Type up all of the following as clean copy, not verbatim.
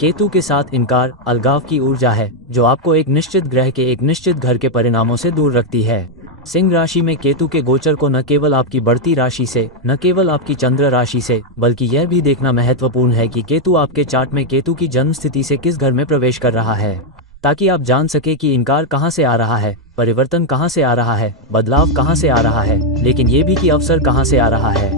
केतु के साथ इनकार अलगाव की ऊर्जा है जो आपको एक निश्चित ग्रह के एक निश्चित घर के परिणामों से दूर रखती है। सिंह राशि में केतु के गोचर को न केवल आपकी बढ़ती राशि से, न केवल आपकी चंद्र राशि से, बल्कि यह भी देखना महत्वपूर्ण है कि केतु आपके चार्ट में केतु की जन्म स्थिति से किस घर में प्रवेश कर रहा है, ताकि आप जान सके कि इनकार कहां से आ रहा है, परिवर्तन कहां से आ रहा है, बदलाव कहां से आ रहा है, लेकिन ये भी कि अवसर कहां से आ रहा है।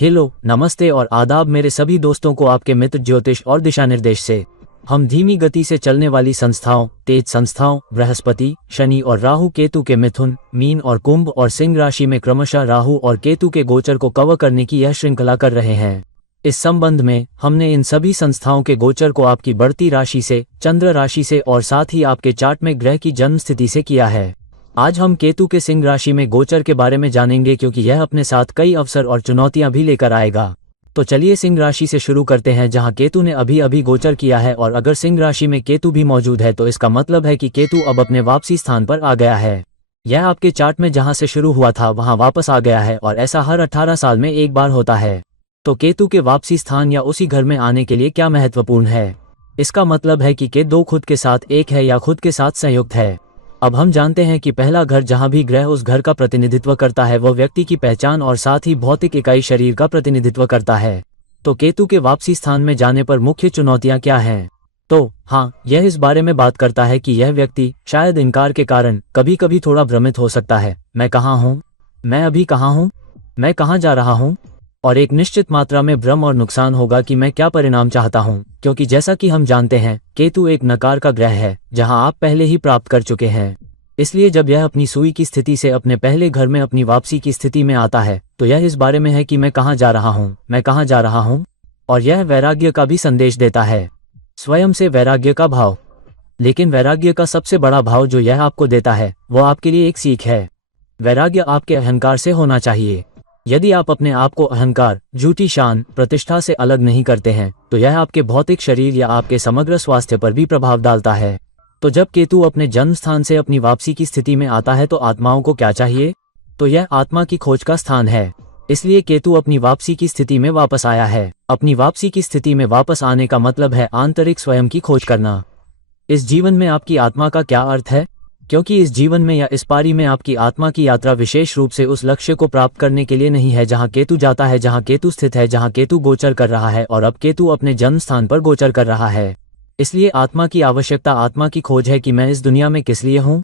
हेलो, नमस्ते और आदाब मेरे सभी दोस्तों को आपके मित्र ज्योतिष और दिशा निर्देश से। हम धीमी गति से चलने वाली संस्थाओं, तेज संस्थाओं, बृहस्पति, शनि और राहु केतु के मिथुन, मीन और कुंभ और सिंह राशि में क्रमशः राहु और केतु के गोचर को कवर करने की यह श्रृंखला कर रहे हैं। इस संबंध में हमने इन सभी संस्थाओं के गोचर को आपकी बढ़ती राशि से, चंद्र राशि से और साथ ही आपके चार्ट में ग्रह की जन्म स्थिति से किया है। आज हम केतु के सिंह राशि में गोचर के बारे में जानेंगे क्योंकि यह अपने साथ कई अवसर और चुनौतियां भी लेकर आएगा। तो चलिए सिंह राशि से शुरू करते हैं जहां केतु ने अभी अभी गोचर किया है, और अगर सिंह राशि में केतु भी मौजूद है तो इसका मतलब है कि केतु अब अपने वापसी स्थान पर आ गया है। यह आपके चार्ट में जहां से शुरू हुआ था वहां वापस आ गया है और ऐसा हर 18 साल में एक बार होता है। तो केतु के वापसी स्थान या उसी घर में आने के लिए क्या महत्वपूर्ण है? इसका मतलब है कि केतु खुद के साथ एक है या खुद के साथ संयुक्त है। अब हम जानते हैं कि पहला घर जहां भी ग्रह उस घर का प्रतिनिधित्व करता है वह व्यक्ति की पहचान और साथ ही भौतिक इकाई शरीर का प्रतिनिधित्व करता है। तो केतु के वापसी स्थान में जाने पर मुख्य चुनौतियां क्या हैं? तो हाँ, यह इस बारे में बात करता है कि यह व्यक्ति शायद इनकार के कारण कभी कभी थोड़ा भ्रमित हो सकता है। मैं कहाँ हूँ, मैं अभी कहाँ हूँ, मैं कहाँ जा रहा हूँ, और एक निश्चित मात्रा में भ्रम और नुकसान होगा कि मैं क्या परिणाम चाहता हूँ, क्योंकि जैसा कि हम जानते हैं केतु एक नकार का ग्रह है जहां आप पहले ही प्राप्त कर चुके हैं। इसलिए जब यह अपनी सुई की स्थिति से अपने पहले घर में अपनी वापसी की स्थिति में आता है तो यह इस बारे में है कि मैं कहाँ जा रहा हूँ, मैं कहाँ जा रहा हूँ, और यह वैराग्य का भी संदेश देता है, स्वयं से वैराग्य का भाव। लेकिन वैराग्य का सबसे बड़ा भाव जो यह आपको देता है वो आपके लिए एक सीख है। वैराग्य आपके अहंकार से होना चाहिए। यदि आप अपने आप को अहंकार, झूठी शान, प्रतिष्ठा से अलग नहीं करते हैं तो यह आपके भौतिक शरीर या आपके समग्र स्वास्थ्य पर भी प्रभाव डालता है। तो जब केतु अपने जन्म स्थान से अपनी वापसी की स्थिति में आता है तो आत्माओं को क्या चाहिए? तो यह आत्मा की खोज का स्थान है। इसलिए केतु अपनी वापसी की स्थिति में वापस आया है। अपनी वापसी की स्थिति में वापस आने का मतलब है आंतरिक स्वयं की खोज करना। इस जीवन में आपकी आत्मा का क्या अर्थ है? क्योंकि इस जीवन में या इस पारी में आपकी आत्मा की यात्रा विशेष रूप से उस लक्ष्य को प्राप्त करने के लिए नहीं है जहां केतु जाता है, जहां केतु स्थित है, जहां केतु गोचर कर रहा है, और अब केतु अपने जन्म स्थान पर गोचर कर रहा है। इसलिए आत्मा की आवश्यकता, आत्मा की खोज है कि मैं इस दुनिया में किस लिए हूँ?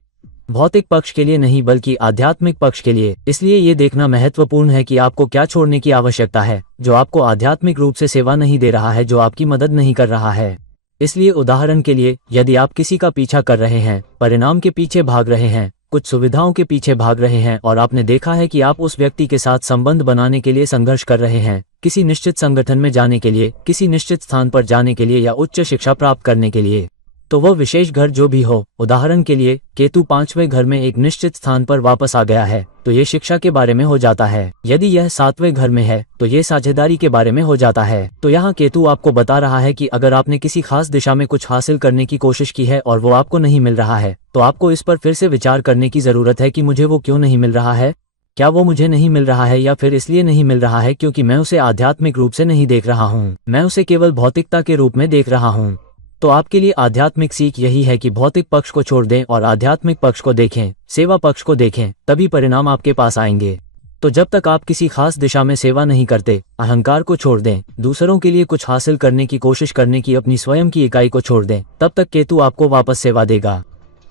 भौतिक पक्ष के लिए नहीं बल्कि आध्यात्मिक पक्ष के लिए। इसलिए ये देखना महत्वपूर्ण है कि आपको क्या छोड़ने की आवश्यकता है जो आपको आध्यात्मिक रूप से सेवा नहीं दे रहा है, जो आपकी मदद नहीं कर रहा है। इसलिए उदाहरण के लिए यदि आप किसी का पीछा कर रहे हैं, परिणाम के पीछे भाग रहे हैं, कुछ सुविधाओं के पीछे भाग रहे हैं और आपने देखा है कि आप उस व्यक्ति के साथ संबंध बनाने के लिए संघर्ष कर रहे हैं, किसी निश्चित संगठन में जाने के लिए, किसी निश्चित स्थान पर जाने के लिए या उच्च शिक्षा प्राप्त करने के लिए, तो वह विशेष घर जो भी हो, उदाहरण के लिए केतु 5वें घर में एक निश्चित स्थान पर वापस आ गया है तो ये शिक्षा के बारे में हो जाता है। यदि यह 7वें घर में है तो ये साझेदारी के बारे में हो जाता है। तो यहाँ केतु आपको बता रहा है कि अगर आपने किसी खास दिशा में कुछ हासिल करने की कोशिश की है और वो आपको नहीं मिल रहा है तो आपको इस पर फिर से विचार करने की जरूरत है कि मुझे वो क्यों नहीं मिल रहा है। क्या वो मुझे नहीं मिल रहा है या फिर इसलिए नहीं मिल रहा है क्योंकि मैं उसे आध्यात्मिक रूप से नहीं देख रहा हूँ, मैं उसे केवल भौतिकता के रूप में देख रहा हूँ। तो आपके लिए आध्यात्मिक सीख यही है कि भौतिक पक्ष को छोड़ दें और आध्यात्मिक पक्ष को देखें, सेवा पक्ष को देखें, तभी परिणाम आपके पास आएंगे। तो जब तक आप किसी खास दिशा में सेवा नहीं करते, अहंकार को छोड़ दें, दूसरों के लिए कुछ हासिल करने की कोशिश करने की अपनी स्वयं की इकाई को छोड़ दें, तब तक केतु आपको वापस सेवा देगा।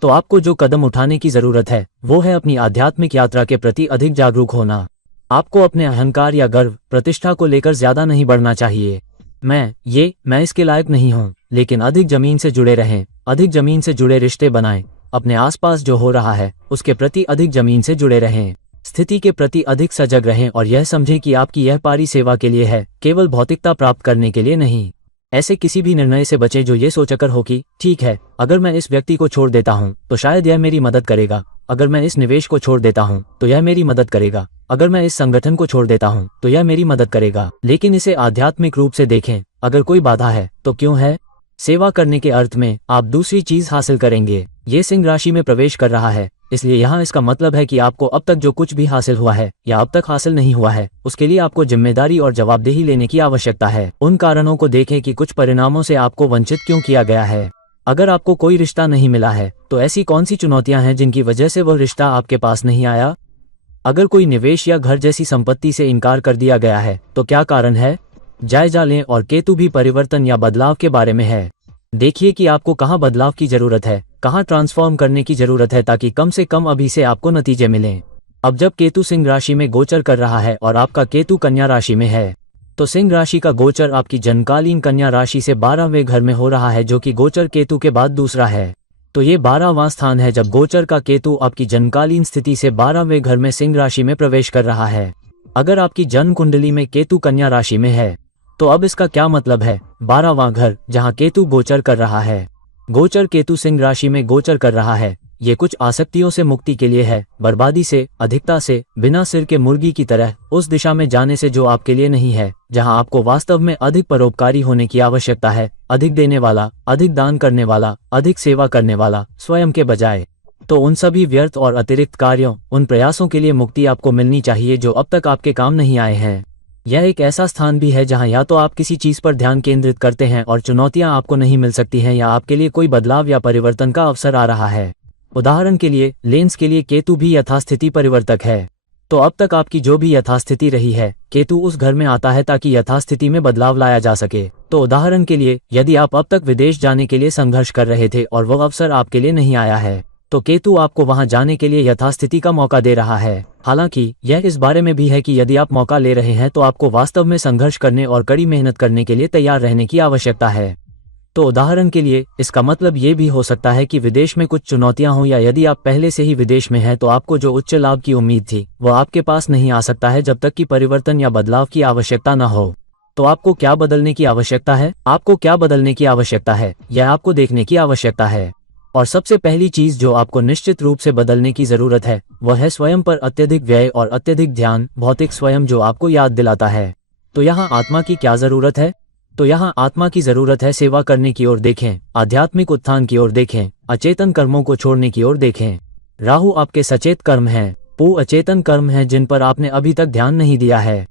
तो आपको जो कदम उठाने की जरूरत है वो है अपनी आध्यात्मिक यात्रा के प्रति अधिक जागरूक होना। आपको अपने अहंकार या गर्व, प्रतिष्ठा को लेकर ज्यादा नहीं बढ़ना चाहिए। मैं इसके लायक नहीं हूँ, लेकिन अधिक जमीन से जुड़े रहें, अधिक जमीन से जुड़े रिश्ते बनाएं, अपने आसपास जो हो रहा है उसके प्रति अधिक जमीन से जुड़े रहें, स्थिति के प्रति अधिक सजग रहें और यह समझें कि आपकी यह पारी सेवा के लिए है, केवल भौतिकता प्राप्त करने के लिए नहीं। ऐसे किसी भी निर्णय से बचें जो ये सोचकर हो कि ठीक है, अगर मैं इस व्यक्ति को छोड़ देता हूँ तो शायद यह मेरी मदद करेगा, अगर मैं इस निवेश को छोड़ देता हूँ तो यह मेरी मदद करेगा, अगर मैं इस संगठन को छोड़ देता हूँ तो यह मेरी मदद करेगा। लेकिन इसे आध्यात्मिक रूप से देखें, अगर कोई बाधा है तो क्यों है? सेवा करने के अर्थ में आप दूसरी चीज हासिल करेंगे। ये सिंह राशि में प्रवेश कर रहा है इसलिए यहाँ इसका मतलब है कि आपको अब तक जो कुछ भी हासिल हुआ है या अब तक हासिल नहीं हुआ है उसके लिए आपको जिम्मेदारी और जवाबदेही लेने की आवश्यकता है। उन कारणों को देखें कि कुछ परिणामों से आपको वंचित क्यों किया गया है। अगर आपको कोई रिश्ता नहीं मिला है तो ऐसी कौन सी चुनौतियां हैं जिनकी वजह से वह रिश्ता आपके पास नहीं आया। अगर कोई निवेश या घर जैसी संपत्ति से इनकार कर दिया गया है तो क्या कारण है, जायजा लें। और केतु भी परिवर्तन या बदलाव के बारे में है। देखिए कि आपको कहाँ बदलाव की जरूरत है, कहाँ ट्रांसफॉर्म करने की जरूरत है, ताकि कम से कम अभी से आपको नतीजे मिलें। अब जब केतु सिंह राशि में गोचर कर रहा है और आपका केतु कन्या राशि में है, तो सिंह राशि का गोचर आपकी जन्मकालीन कन्या राशि से 12वें घर में हो रहा है, जो कि गोचर केतु के बाद दूसरा है। तो ये 12वां स्थान है जब गोचर का केतु आपकी जन्मकालीन स्थिति से 12वें घर में सिंह राशि में प्रवेश कर रहा है। अगर आपकी जन्म कुंडली में केतु कन्या राशि में है तो अब इसका क्या मतलब है, 12वां घर जहां केतु गोचर कर रहा है। गोचर केतु सिंह राशि में गोचर कर रहा है, ये कुछ आसक्तियों से मुक्ति के लिए है, बर्बादी से, अधिकता से, बिना सिर के मुर्गी की तरह उस दिशा में जाने से जो आपके लिए नहीं है, जहां आपको वास्तव में अधिक परोपकारी होने की आवश्यकता है, अधिक देने वाला, अधिक दान करने वाला, अधिक सेवा करने वाला स्वयं के बजाय। तो उन सभी व्यर्थ और अतिरिक्त कार्यों, उन प्रयासों के लिए मुक्ति आपको मिलनी चाहिए जो अब तक आपके काम नहीं आए हैं। यह एक ऐसा स्थान भी है जहां या तो आप किसी चीज पर ध्यान केंद्रित करते हैं और चुनौतियां आपको नहीं मिल सकती हैं, या आपके लिए कोई बदलाव या परिवर्तन का अवसर आ रहा है। उदाहरण के लिए लेंस के लिए केतु भी यथास्थिति परिवर्तक है। तो अब तक आपकी जो भी यथास्थिति रही है, केतु उस घर में आता है ताकि यथास्थिति में बदलाव लाया जा सके। तो उदाहरण के लिए यदि आप अब तक विदेश जाने के लिए संघर्ष कर रहे थे और वह अवसर आपके लिए नहीं आया है, तो केतु आपको वहां जाने के लिए यथास्थिति का मौका दे रहा है। हालांकि यह इस बारे में भी है कि यदि आप मौका ले रहे हैं तो आपको वास्तव में संघर्ष करने और कड़ी मेहनत करने के लिए तैयार रहने की आवश्यकता है। तो उदाहरण के लिए इसका मतलब ये भी हो सकता है कि विदेश में कुछ चुनौतियां हों, या यदि आप पहले से ही विदेश में हैं तो आपको जो उच्च लाभ की उम्मीद थी वह आपके पास नहीं आ सकता है जब तक कि परिवर्तन या बदलाव की आवश्यकता न हो। तो आपको क्या बदलने की आवश्यकता है, आपको क्या बदलने की आवश्यकता है, यह आपको देखने की आवश्यकता है। और सबसे पहली चीज जो आपको निश्चित रूप से बदलने की जरूरत है वह है स्वयं पर अत्यधिक व्यय और अत्यधिक ध्यान, भौतिक स्वयं जो आपको याद दिलाता है। तो यहाँ आत्मा की क्या जरूरत है, तो यहाँ आत्मा की जरूरत है सेवा करने की ओर देखें, आध्यात्मिक उत्थान की ओर देखें, अचेतन कर्मों को छोड़ने की ओर देखें। राहु आपके सचेत कर्म हैं, पू अचेतन कर्म हैं जिन पर आपने अभी तक ध्यान नहीं दिया है।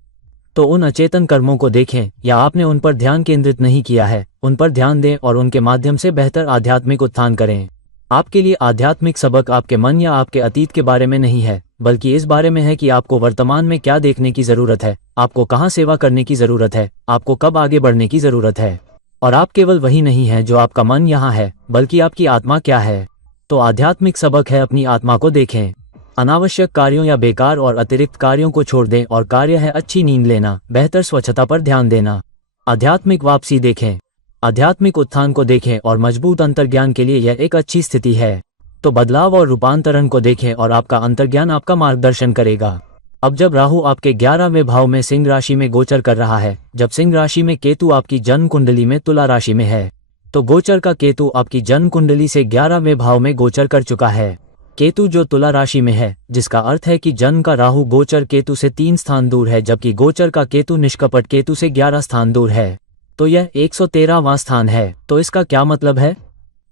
तो उन अचेतन कर्मों को देखें, या आपने उन पर ध्यान केंद्रित नहीं किया है, उन पर ध्यान दें और उनके माध्यम से बेहतर आध्यात्मिक उत्थान करें। आपके लिए आध्यात्मिक सबक आपके मन या आपके अतीत के बारे में नहीं है, बल्कि इस बारे में है कि आपको वर्तमान में क्या देखने की जरूरत है, आपको कहाँ सेवा करने की जरूरत है, आपको कब आगे बढ़ने की जरूरत है। और आप केवल वही नहीं है जो आपका मन यहाँ है, बल्कि आपकी आत्मा क्या है। तो आध्यात्मिक सबक है अपनी आत्मा को देखें। अनावश्यक कार्यों या बेकार और अतिरिक्त कार्यों को छोड़ दें, और कार्य है अच्छी नींद लेना, बेहतर स्वच्छता पर ध्यान देना। आध्यात्मिक वापसी देखें, आध्यात्मिक उत्थान को देखें, और मजबूत अंतर्ज्ञान के लिए यह एक अच्छी स्थिति है। तो बदलाव और रूपांतरण को देखें और आपका अंतर्ज्ञान आपका मार्गदर्शन करेगा। अब जब राहु आपके 11वें भाव में सिंह राशि में गोचर कर रहा है, जब सिंह राशि में केतु आपकी जन्म कुंडली में तुला राशि में है, तो गोचर का केतु आपकी जन्म कुंडली से 11वें भाव में गोचर कर चुका है। केतु जो तुला राशि में है, जिसका अर्थ है कि जन्म का राहु गोचर केतु से 3 स्थान दूर है, जबकि गोचर का केतु निष्कपट केतु से 11 स्थान दूर है। तो यह 113वां स्थान है। तो इसका क्या मतलब है,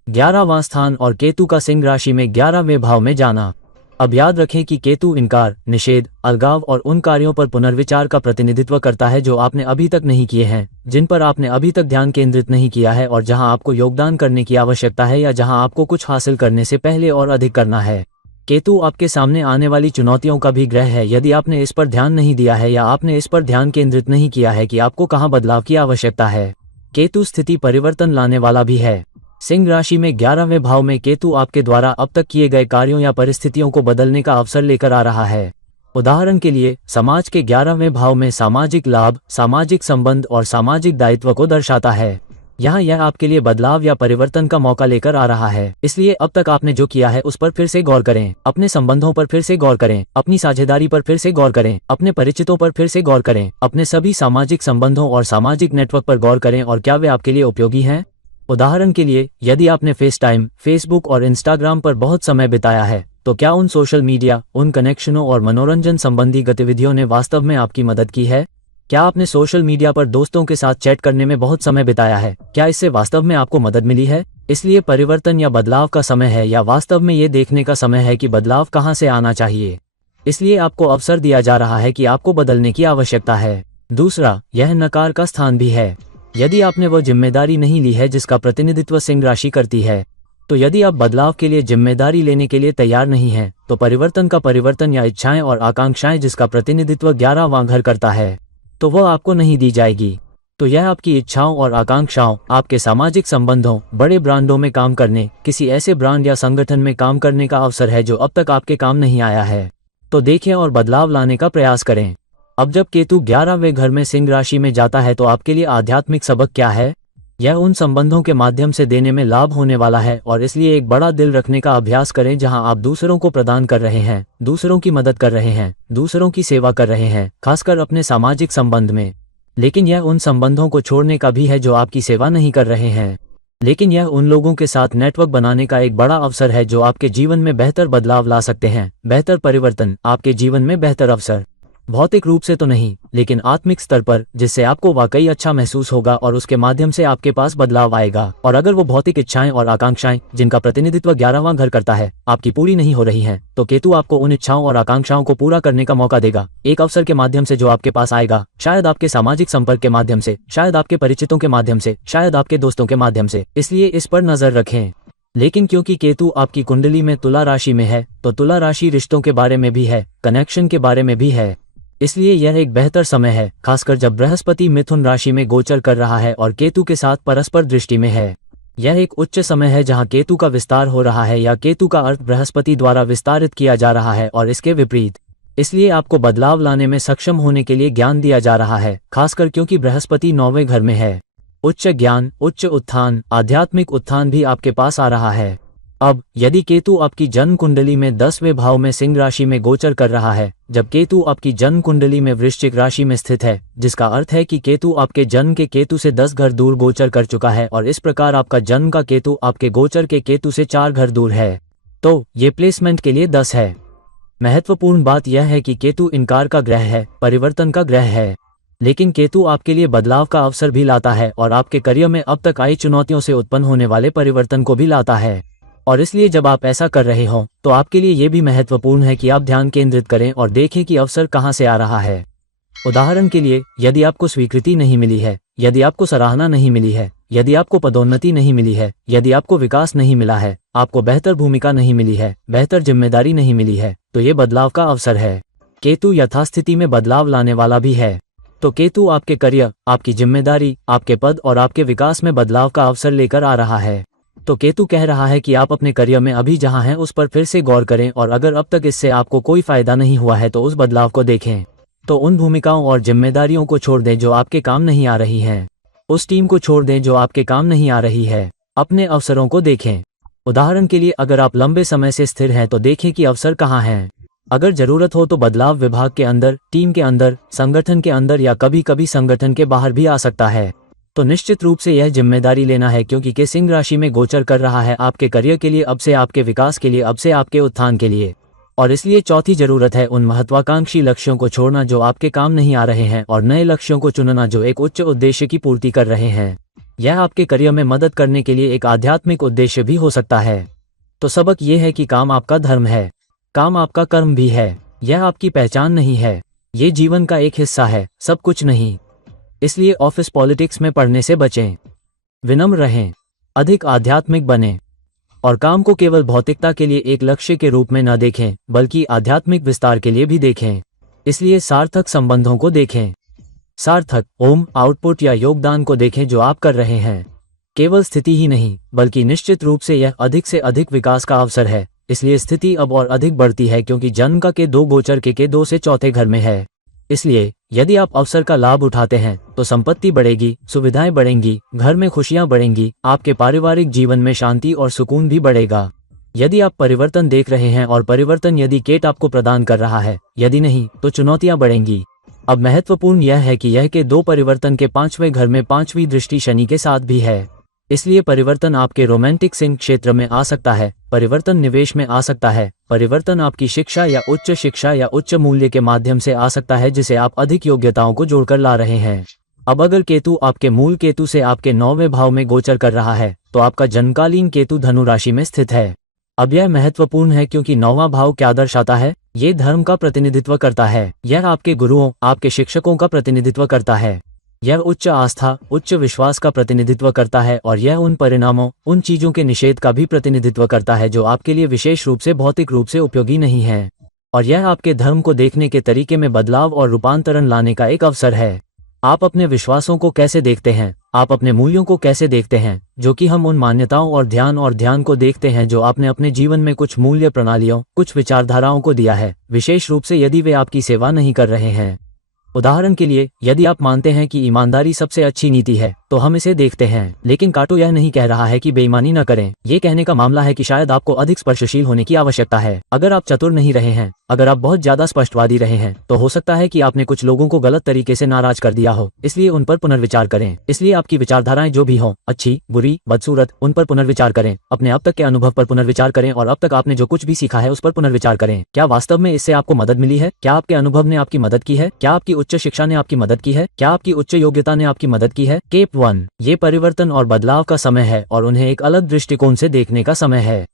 11वां स्थान और केतु का सिंह राशि में 11वें भाव में जाना। अब याद रखें कि केतु इनकार, निषेध, अलगाव और उन कार्यों पर पुनर्विचार का प्रतिनिधित्व करता है जो आपने अभी तक नहीं किए हैं, जिन पर आपने अभी तक ध्यान केंद्रित नहीं किया है, और जहां आपको योगदान करने की आवश्यकता है, या जहां आपको कुछ हासिल करने से पहले और अधिक करना है। केतु आपके सामने आने वाली चुनौतियों का भी ग्रह है। यदि आपने इस पर ध्यान नहीं दिया है, या आपने इस पर ध्यान केंद्रित नहीं किया है कि आपको कहाँ बदलाव की आवश्यकता है। केतु स्थिति परिवर्तन लाने वाला भी है। सिंह राशि में 11वें भाव में केतु आपके द्वारा अब तक किए गए कार्यों या परिस्थितियों को बदलने का अवसर लेकर आ रहा है। उदाहरण के लिए समाज के 11वें भाव में सामाजिक लाभ, सामाजिक संबंध और सामाजिक दायित्व को दर्शाता है। यहाँ यह आपके लिए बदलाव या परिवर्तन का मौका लेकर आ रहा है। इसलिए अब तक आपने जो किया है उस पर फिर से गौर करें, अपने संबंधों पर फिर से गौर करें, अपनी साझेदारी पर फिर से गौर करें, अपने परिचितों पर फिर से गौर करें, अपने सभी सामाजिक संबंधों और सामाजिक नेटवर्क पर गौर करें, और क्या वे आपके लिए उपयोगी हैं। उदाहरण के लिए यदि आपने फेसटाइम, फेसबुक और इंस्टाग्राम पर बहुत समय बिताया है, तो क्या उन सोशल मीडिया, उन कनेक्शनों और मनोरंजन संबंधी गतिविधियों ने वास्तव में आपकी मदद की है। क्या आपने सोशल मीडिया पर दोस्तों के साथ चैट करने में बहुत समय बिताया है, क्या इससे वास्तव में आपको मदद मिली है। इसलिए परिवर्तन या बदलाव का समय है, या वास्तव में ये देखने का समय है कि बदलाव कहाँ से आना चाहिए। इसलिए आपको अवसर दिया जा रहा है कि आपको बदलने की आवश्यकता है। दूसरा, यह नकार का स्थान भी है। यदि आपने वो जिम्मेदारी नहीं ली है जिसका प्रतिनिधित्व सिंह राशि करती है, तो यदि आप बदलाव के लिए जिम्मेदारी लेने के लिए तैयार नहीं हैं, तो परिवर्तन का परिवर्तन या इच्छाएं और आकांक्षाएं जिसका प्रतिनिधित्व 11वां घर करता है, तो वह आपको नहीं दी जाएगी। तो यह आपकी इच्छाओं और आकांक्षाओं, आपके सामाजिक संबंधों, बड़े ब्रांडों में काम करने, किसी ऐसे ब्रांड या संगठन में काम करने का अवसर है जो अब तक आपके काम नहीं आया है। तो देखें और बदलाव लाने का प्रयास करें। अब जब केतु 11वें घर में सिंह राशि में जाता है तो आपके लिए आध्यात्मिक सबक क्या है? यह उन संबंधों के माध्यम से देने में लाभ होने वाला है, और इसलिए एक बड़ा दिल रखने का अभ्यास करें जहां आप दूसरों को प्रदान कर रहे हैं, दूसरों की मदद कर रहे हैं, दूसरों की सेवा कर रहे हैं, खासकर अपने सामाजिक संबंध में। लेकिन यह उन संबंधों को छोड़ने का भी है जो आपकी सेवा नहीं कर रहे हैं। लेकिन यह उन लोगों के साथ नेटवर्क बनाने का एक बड़ा अवसर है जो आपके जीवन में बेहतर बदलाव ला सकते हैं, बेहतर परिवर्तन, आपके जीवन में बेहतर अवसर। भौतिक रूप से तो नहीं, लेकिन आत्मिक स्तर पर, जिससे आपको वाकई अच्छा महसूस होगा और उसके माध्यम से आपके पास बदलाव आएगा। और अगर वो भौतिक इच्छाएं और आकांक्षाएं जिनका प्रतिनिधित्व 11वां घर करता है आपकी पूरी नहीं हो रही हैं, तो केतु आपको उन इच्छाओं और आकांक्षाओं को पूरा करने का मौका देगा, एक अवसर के माध्यम से जो आपके पास आएगा, शायद आपके सामाजिक संपर्क के माध्यम से, शायद आपके परिचितों के माध्यम से, शायद आपके दोस्तों के माध्यम से। इसलिए इस पर नजर रखें। लेकिन क्योंकि केतु आपकी कुंडली में तुला राशि में है, तो तुला राशि रिश्तों के बारे में भी है, कनेक्शन के बारे में भी है। इसलिए यह एक बेहतर समय है, खासकर जब बृहस्पति मिथुन राशि में गोचर कर रहा है और केतु के साथ परस्पर दृष्टि में है। यह एक उच्च समय है जहां केतु का विस्तार हो रहा है, या केतु का अर्थ बृहस्पति द्वारा विस्तारित किया जा रहा है और इसके विपरीत। इसलिए आपको बदलाव लाने में सक्षम होने के लिए ज्ञान दिया जा रहा है, खासकर क्योंकि बृहस्पति 9वें घर में है। उच्च ज्ञान, उच्च उत्थान, आध्यात्मिक उत्थान भी आपके पास आ रहा है। अब यदि केतु आपकी जन्म कुंडली में 10वें भाव में सिंह राशि में गोचर कर रहा है, जब केतु आपकी जन्म कुंडली में वृश्चिक राशि में स्थित है, जिसका अर्थ है कि केतु आपके जन्म के केतु से 10 घर दूर गोचर कर चुका है, और इस प्रकार आपका जन्म का केतु आपके गोचर के केतु से 4 घर दूर है, तो ये प्लेसमेंट के लिए 10 है। महत्वपूर्ण बात यह है कि केतु इनकार का ग्रह है, परिवर्तन का ग्रह है। लेकिन केतु आपके लिए बदलाव का अवसर भी लाता है और आपके करियर में अब तक आई चुनौतियों से उत्पन्न होने वाले परिवर्तन को भी लाता है। और इसलिए जब आप ऐसा कर रहे हो तो आपके लिए ये भी महत्वपूर्ण है कि आप ध्यान केंद्रित करें और देखें कि अवसर कहाँ से आ रहा है। उदाहरण के लिए, यदि आपको स्वीकृति नहीं मिली है, यदि आपको सराहना नहीं मिली है, यदि आपको पदोन्नति नहीं मिली है, यदि आपको विकास नहीं मिला है, आपको बेहतर भूमिका नहीं मिली है, बेहतर जिम्मेदारी नहीं मिली है, तो ये बदलाव का अवसर है। केतु यथास्थिति में बदलाव लाने वाला भी है। तो केतु आपके करियर, आपकी जिम्मेदारी, आपके पद और आपके विकास में बदलाव का अवसर लेकर आ रहा है। तो केतु कह रहा है कि आप अपने करियर में अभी जहां हैं उस पर फिर से गौर करें, और अगर अब तक इससे आपको कोई फायदा नहीं हुआ है तो उस बदलाव को देखें। तो उन भूमिकाओं और जिम्मेदारियों को छोड़ दें जो आपके काम नहीं आ रही हैं। उस टीम को छोड़ दें जो आपके काम नहीं आ रही है। अपने अवसरों को देखें। उदाहरण के लिए, अगर आप लंबे समय से स्थिर हैं तो देखें कि अवसर कहाँ हैं। अगर जरूरत हो तो बदलाव विभाग के अंदर, टीम के अंदर, संगठन के अंदर या कभी कभी संगठन के बाहर भी आ सकता है। तो निश्चित रूप से यह जिम्मेदारी लेना है, क्योंकि के सिंह राशि में गोचर कर रहा है आपके करियर के लिए, अब से आपके विकास के लिए, अब से आपके उत्थान के लिए। और इसलिए चौथी जरूरत है उन महत्वाकांक्षी लक्ष्यों को छोड़ना जो आपके काम नहीं आ रहे हैं, और नए लक्ष्यों को चुनना जो एक उच्च उद्देश्य की पूर्ति कर रहे हैं। यह आपके करियर में मदद करने के लिए एक आध्यात्मिक उद्देश्य भी हो सकता है। तो सबक यह है कि काम आपका धर्म है, काम आपका कर्म भी है। यह आपकी पहचान नहीं है, ये जीवन का एक हिस्सा है, सब कुछ नहीं। इसलिए ऑफिस पॉलिटिक्स में पढ़ने से बचें, विनम्र रहें, अधिक आध्यात्मिक बनें, और काम को केवल भौतिकता के लिए एक लक्ष्य के रूप में न देखें, बल्कि आध्यात्मिक विस्तार के लिए भी देखें। इसलिए सार्थक संबंधों को देखें, सार्थक आउटपुट या योगदान को देखें जो आप कर रहे हैं। केवल स्थिति ही नहीं, बल्कि निश्चित रूप से यह अधिक से अधिक विकास का अवसर है। इसलिए स्थिति अब और अधिक बढ़ती है, क्योंकि जन्म का के 2 गोचर के 2 से चौथे घर में है। इसलिए यदि आप अवसर का लाभ उठाते हैं तो संपत्ति बढ़ेगी, सुविधाएं बढ़ेंगी, घर में खुशियां बढ़ेंगी, आपके पारिवारिक जीवन में शांति और सुकून भी बढ़ेगा। यदि आप परिवर्तन देख रहे हैं और परिवर्तन यदि केट आपको प्रदान कर रहा है, यदि नहीं तो चुनौतियां बढ़ेंगी। अब महत्वपूर्ण यह है कि यह के 2 परिवर्तन के 5वें घर में 5वीं दृष्टि शनि के साथ भी है। इसलिए परिवर्तन आपके रोमांटिक सिंह क्षेत्र में आ सकता है, परिवर्तन निवेश में आ सकता है, परिवर्तन आपकी शिक्षा या उच्च मूल्य के माध्यम से आ सकता है, जिसे आप अधिक योग्यताओं को जोड़कर ला रहे हैं। अब अगर केतु आपके मूल केतु से आपके 9वें भाव में गोचर कर रहा है तो आपका जन्मकालीन केतु धनु राशि में स्थित है। अब यह महत्वपूर्ण है क्योंकि 9वां भाव क्या दर्शाता है? ये धर्म का प्रतिनिधित्व करता है। यह आपके गुरुओं, आपके शिक्षकों का प्रतिनिधित्व करता है। यह उच्च आस्था, उच्च विश्वास का प्रतिनिधित्व करता है और यह उन परिणामों, उन चीजों के निषेध का भी प्रतिनिधित्व करता है जो आपके लिए विशेष रूप से भौतिक रूप से उपयोगी नहीं है। और यह आपके धर्म को देखने के तरीके में बदलाव और रूपांतरण लाने का एक अवसर है। आप अपने विश्वासों को कैसे देखते हैं? आप अपने मूल्यों को कैसे देखते हैं? जो कि हम उन मान्यताओं और ध्यान को देखते हैं जो आपने अपने जीवन में कुछ मूल्य प्रणालियों, कुछ विचारधाराओं को दिया है, विशेष रूप से यदि वे आपकी सेवा नहीं कर रहे हैं। उदाहरण के लिए, यदि आप मानते हैं कि ईमानदारी सबसे अच्छी नीति है तो हम इसे देखते हैं। लेकिन काटो यह नहीं कह रहा है कि बेईमानी न करें। ये कहने का मामला है कि शायद आपको अधिक स्पर्शशील होने की आवश्यकता है। अगर आप चतुर नहीं रहे हैं, अगर आप बहुत ज्यादा स्पष्टवादी रहे हैं तो हो सकता है कि आपने कुछ लोगों को गलत तरीके से नाराज कर दिया हो। इसलिए उन पर पुनर्विचार करें। इसलिए आपकी विचारधाराएं जो भी हों, अच्छी, बुरी, बदसूरत, उन पर पुनर्विचार करें। अपने अब तक के अनुभव पर पुनर्विचार करें और अब तक आपने जो कुछ भी सीखा है उस पर पुनर्विचार करें। क्या वास्तव में इससे आपको मदद मिली है? क्या आपके अनुभव ने आपकी मदद की है? क्या आपकी उच्च शिक्षा ने आपकी मदद की है? क्या आपकी उच्च योग्यता ने आपकी मदद की है? स्टेप 1, ये परिवर्तन और बदलाव का समय है और उन्हें एक अलग दृष्टिकोण से देखने का समय है।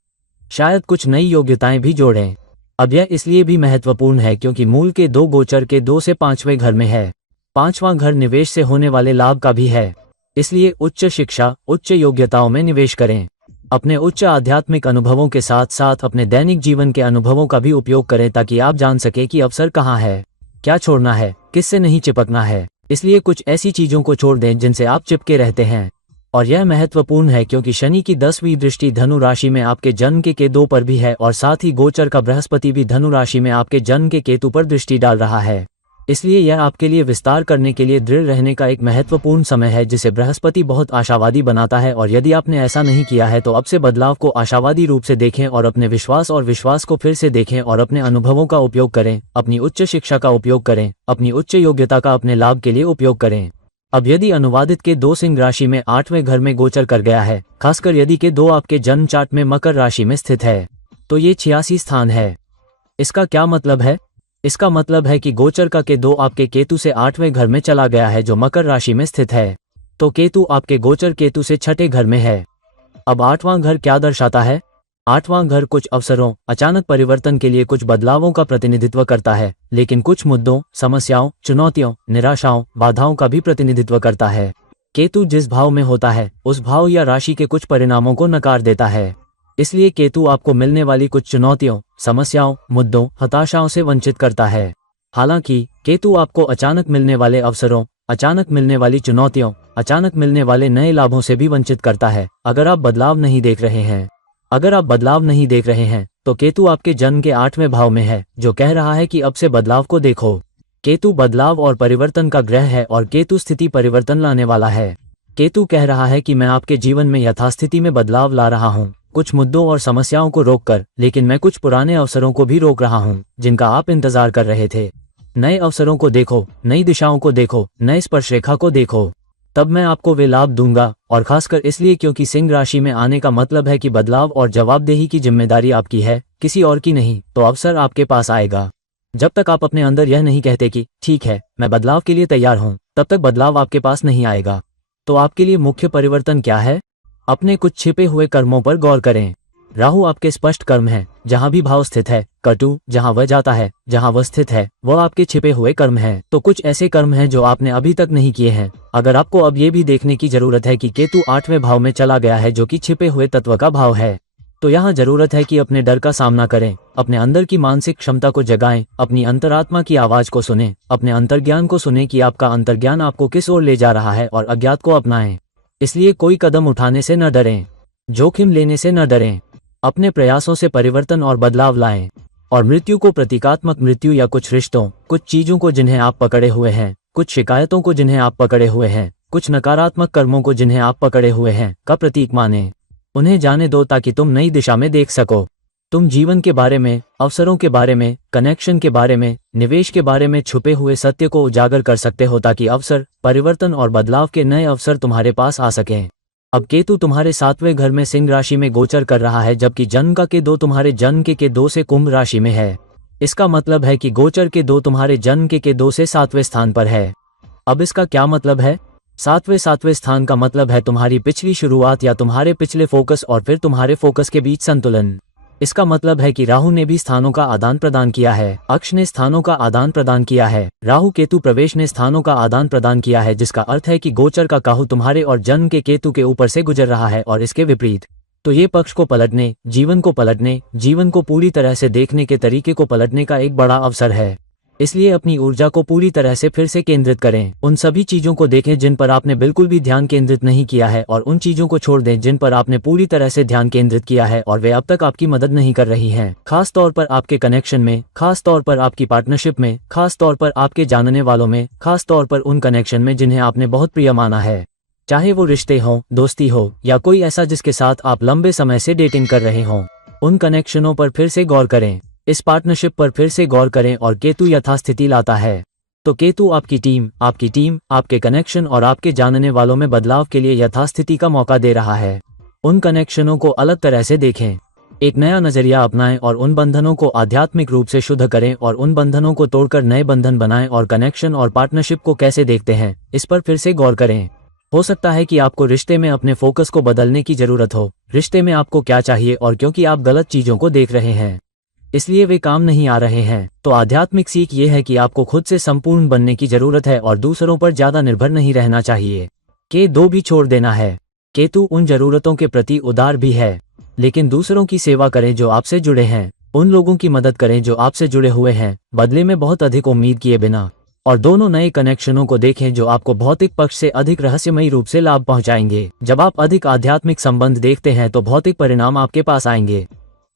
शायद कुछ नई योग्यताएं भी जोड़ें। अब यह इसलिए भी महत्वपूर्ण है क्योंकि मूल के 2 गोचर के 2 से 5वें घर में है। 5वां घर निवेश से होने वाले लाभ का भी है। इसलिए उच्च शिक्षा, उच्च योग्यताओं में निवेश करें। अपने उच्च आध्यात्मिक अनुभवों के साथ साथ अपने दैनिक जीवन के अनुभवों का भी उपयोग करें ताकि आप जान सकें कि अवसर कहाँ है, क्या छोड़ना है, किससे नहीं चिपकना है। इसलिए कुछ ऐसी चीजों को छोड़ दें जिनसे आप चिपके रहते हैं। और यह महत्वपूर्ण है क्योंकि शनि की 10वीं दृष्टि धनु राशि में आपके जन्म के केतु पर भी है और साथ ही गोचर का बृहस्पति भी धनु राशि में आपके जन्म के केतु पर दृष्टि डाल रहा है। इसलिए यह आपके लिए विस्तार करने के लिए दृढ़ रहने का एक महत्वपूर्ण समय है जिसे बृहस्पति बहुत आशावादी बनाता है। और यदि आपने ऐसा नहीं किया है तो अब से बदलाव को आशावादी रूप से देखें और अपने विश्वास को फिर से देखें और अपने अनुभवों का उपयोग करें, अपनी उच्च शिक्षा का उपयोग करें, अपनी उच्च योग्यता का अपने लाभ के लिए उपयोग करें। अब यदि अनुवादित के 2 सिंह राशि में 8वें घर में गोचर कर गया है, खासकर यदि के 2 आपके जन्म चार्ट में मकर राशि में स्थित है, तो ये 86 स्थान है। इसका क्या मतलब है? इसका मतलब है कि गोचर का के 2 आपके केतु से 8वें घर में चला गया है जो मकर राशि में स्थित है। तो केतु आपके गोचर केतु से 6ठे घर में है। अब 8वां घर क्या दर्शाता है? 8वां घर कुछ अवसरों, अचानक परिवर्तन के लिए कुछ बदलावों का प्रतिनिधित्व करता है, लेकिन कुछ मुद्दों, समस्याओं, चुनौतियों, निराशाओं, बाधाओं का भी प्रतिनिधित्व करता है। केतु जिस भाव में होता है उस भाव या राशि के कुछ परिणामों को नकार देता है। इसलिए केतु आपको मिलने वाली कुछ चुनौतियों, समस्याओं, मुद्दों, हताशाओं से वंचित करता है। हालांकि केतु आपको अचानक मिलने वाले अवसरों, अचानक मिलने वाली चुनौतियों, अचानक मिलने वाले नए लाभों से भी वंचित करता है अगर आप बदलाव नहीं देख रहे हैं। अगर आप बदलाव नहीं देख रहे हैं तो केतु आपके जन्म के 8वें भाव में है जो कह रहा है कि अब से बदलाव को देखो। केतु बदलाव और परिवर्तन का ग्रह है और केतु स्थिति परिवर्तन लाने वाला है। केतु कह रहा है कि मैं आपके जीवन में यथास्थिति में बदलाव ला रहा हूँ, कुछ मुद्दों और समस्याओं को रोककर, लेकिन मैं कुछ पुराने अवसरों को भी रोक रहा हूँ जिनका आप इंतजार कर रहे थे। नए अवसरों को देखो, नई दिशाओं को देखो, नए स्पर्श रेखा को देखो, तब मैं आपको वे लाभ दूंगा। और खासकर इसलिए क्योंकि सिंह राशि में आने का मतलब है कि बदलाव और जवाबदेही की जिम्मेदारी आपकी है, किसी और की नहीं। तो अवसर आपके पास आएगा। जब तक आप अपने अंदर यह नहीं कहते कि ठीक है, मैं बदलाव के लिए तैयार हूँ, तब तक बदलाव आपके पास नहीं आएगा। तो आपके लिए मुख्य परिवर्तन क्या है? अपने कुछ छिपे हुए कर्मों पर गौर करें। राहु आपके स्पष्ट कर्म है, जहां भी भाव स्थित है। कटु जहां वह जाता है, जहां वह स्थित है, वह आपके छिपे हुए कर्म है। तो कुछ ऐसे कर्म हैं जो आपने अभी तक नहीं किए हैं। अगर आपको अब ये भी देखने की जरूरत है कि केतु 8वें भाव में चला गया है जो कि छिपे हुए तत्व का भाव है, तो यहाँ जरूरत है कि अपने डर का सामना करें, अपने अंदर की मानसिक क्षमता को जगाएं, अपनी अंतरात्मा की आवाज को सुनें, अपने अंतर्ज्ञान को सुनें कि आपका अंतर्ज्ञान आपको किस ओर ले जा रहा है और अज्ञात को अपनाएं। इसलिए कोई कदम उठाने से न डरें, जोखिम लेने से न डरें, अपने प्रयासों से परिवर्तन और बदलाव लाएं। और मृत्यु को प्रतीकात्मक मृत्यु या कुछ रिश्तों, कुछ चीजों को जिन्हें आप पकड़े हुए हैं, कुछ शिकायतों को जिन्हें आप पकड़े हुए हैं, कुछ नकारात्मक कर्मों को जिन्हें आप पकड़े हुए हैं का प्रतीक माने। उन्हें जाने दो ताकि तुम नई दिशा में देख सको। तुम जीवन के बारे में, अवसरों के बारे में, कनेक्शन के बारे में, निवेश के बारे में छुपे हुए सत्य को उजागर कर सकते हो ताकि अवसर, परिवर्तन और बदलाव के नए अवसर तुम्हारे पास आ सकें। अब केतु तुम्हारे 7वें घर में सिंह राशि में गोचर कर रहा है, जबकि जन्म का केतु तुम्हारे जन्म के केतु से कुंभ राशि में है। इसका मतलब है कि गोचर के 2 तुम्हारे जन्म के केतु से 7वें स्थान पर है। अब इसका क्या मतलब है? सातवें स्थान का मतलब है तुम्हारी पिछली शुरुआत या तुम्हारे पिछले फोकस और फिर तुम्हारे फोकस के बीच संतुलन। इसका मतलब है कि राहु ने भी स्थानों का आदान प्रदान किया है, अक्ष ने स्थानों का आदान प्रदान किया है, राहु केतु प्रवेश ने स्थानों का आदान प्रदान किया है, जिसका अर्थ है कि गोचर का काहू तुम्हारे और जन्म के केतु के ऊपर से गुजर रहा है और इसके विपरीत। तो ये पक्ष को पलटने, जीवन को पूरी तरह से देखने के तरीके को पलटने का एक बड़ा अवसर है। इसलिए अपनी ऊर्जा को पूरी तरह से फिर से केंद्रित करें। उन सभी चीजों को देखें जिन पर आपने बिल्कुल भी ध्यान केंद्रित नहीं किया है और उन चीजों को छोड़ दें जिन पर आपने पूरी तरह से ध्यान केंद्रित किया है और वे अब तक आपकी मदद नहीं कर रही हैं। खास तौर पर आपके कनेक्शन में, खास तौर पर आपकी पार्टनरशिप में, खास तौर पर आपके जानने वालों में, खास तौर पर उन कनेक्शन में जिन्हें आपने बहुत प्रिय माना है, चाहे वो रिश्ते हों, दोस्ती हो या कोई ऐसा जिसके साथ आप लंबे समय से डेटिंग कर रहे हों। उन कनेक्शनों पर फिर से गौर करें, इस पार्टनरशिप पर फिर से गौर करें और केतु यथास्थिति लाता है। तो केतु आपकी टीम, आपके कनेक्शन और आपके जानने वालों में बदलाव के लिए यथास्थिति का मौका दे रहा है। उन कनेक्शनों को अलग तरह से देखें, एक नया नजरिया अपनाएं और उन बंधनों को आध्यात्मिक रूप से शुद्ध करें और उन बंधनों को तोड़कर नए बंधन बनाएं और कनेक्शन और पार्टनरशिप को कैसे देखते हैं इस पर फिर से गौर करें। हो सकता है कि आपको रिश्ते में अपने फोकस को बदलने की जरूरत हो। रिश्ते में आपको क्या चाहिए और क्योंकि आप गलत चीजों को देख रहे हैं इसलिए वे काम नहीं आ रहे हैं। तो आध्यात्मिक सीख ये है कि आपको खुद से संपूर्ण बनने की जरूरत है और दूसरों पर ज्यादा निर्भर नहीं रहना चाहिए। के 2 भी छोड़ देना है। केतु उन जरूरतों के प्रति उदार भी है, लेकिन दूसरों की सेवा करें जो आपसे जुड़े हैं, उन लोगों की मदद करें जो आपसे जुड़े हुए हैं, बदले में बहुत अधिक उम्मीद किए बिना। और दोनों नए कनेक्शनों को देखें जो आपको भौतिक पक्ष से अधिक रहस्यमयी रूप से लाभ पहुंचाएंगे। जब आप अधिक आध्यात्मिक संबंध देखते हैं तो भौतिक परिणाम आपके पास आएंगे।